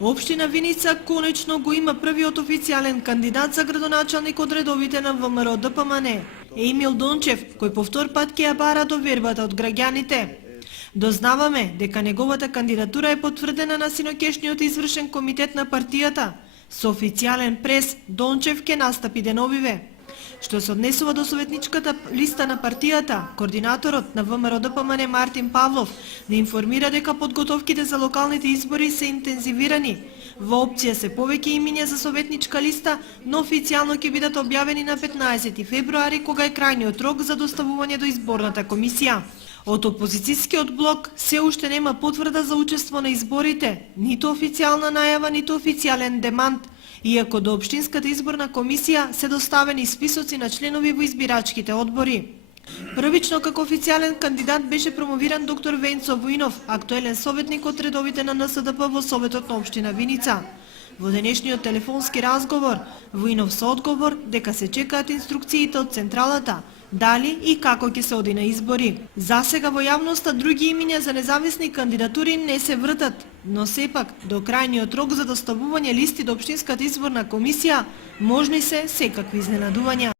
Општина Виница конечно го има првиот официјален кандидат за градоначалник од редовите на ВМРО ДПМН, Емил Дончев, кој по втор пат ќе ја бара довербата од граѓаните. Дознаваме дека неговата кандидатура е потврдена на синокешниот извршен комитет на партијата. Со официјален прес Дончев ќе настапи деновиве. Што се однесува до советничката листа на партијата, координаторот на ВМРО ДПМН Мартин Павлов не информира дека подготовките за локалните избори се интензивирани. Во опција се повеќе имиња за советничка листа, но официјално ќе бидат објавени на 15 февруари, кога е крајниот рок за доставување до изборната комисија. Од опозицијскиот блок се уште нема потврда за учество на изборите, ниту официјална најава, ниту официјален демант, иако до Општинската изборна комисија се доставени списоци на членови во избирачките одбори. Првично како официјален кандидат беше промовиран доктор Венцо Војнов, актуелен советник од редовите на НСДП во Советот на Општина Виница. Во денешниот телефонски разговор, Војнов со одговор дека се чекаат инструкциите од централата, дали и како ќе се оди на избори. Засега во јавноста други имиња за независни кандидатури не се вртат, но сепак до крајниот рок за доставување листи до Општинската изборна комисија можни се секакви изненадувања.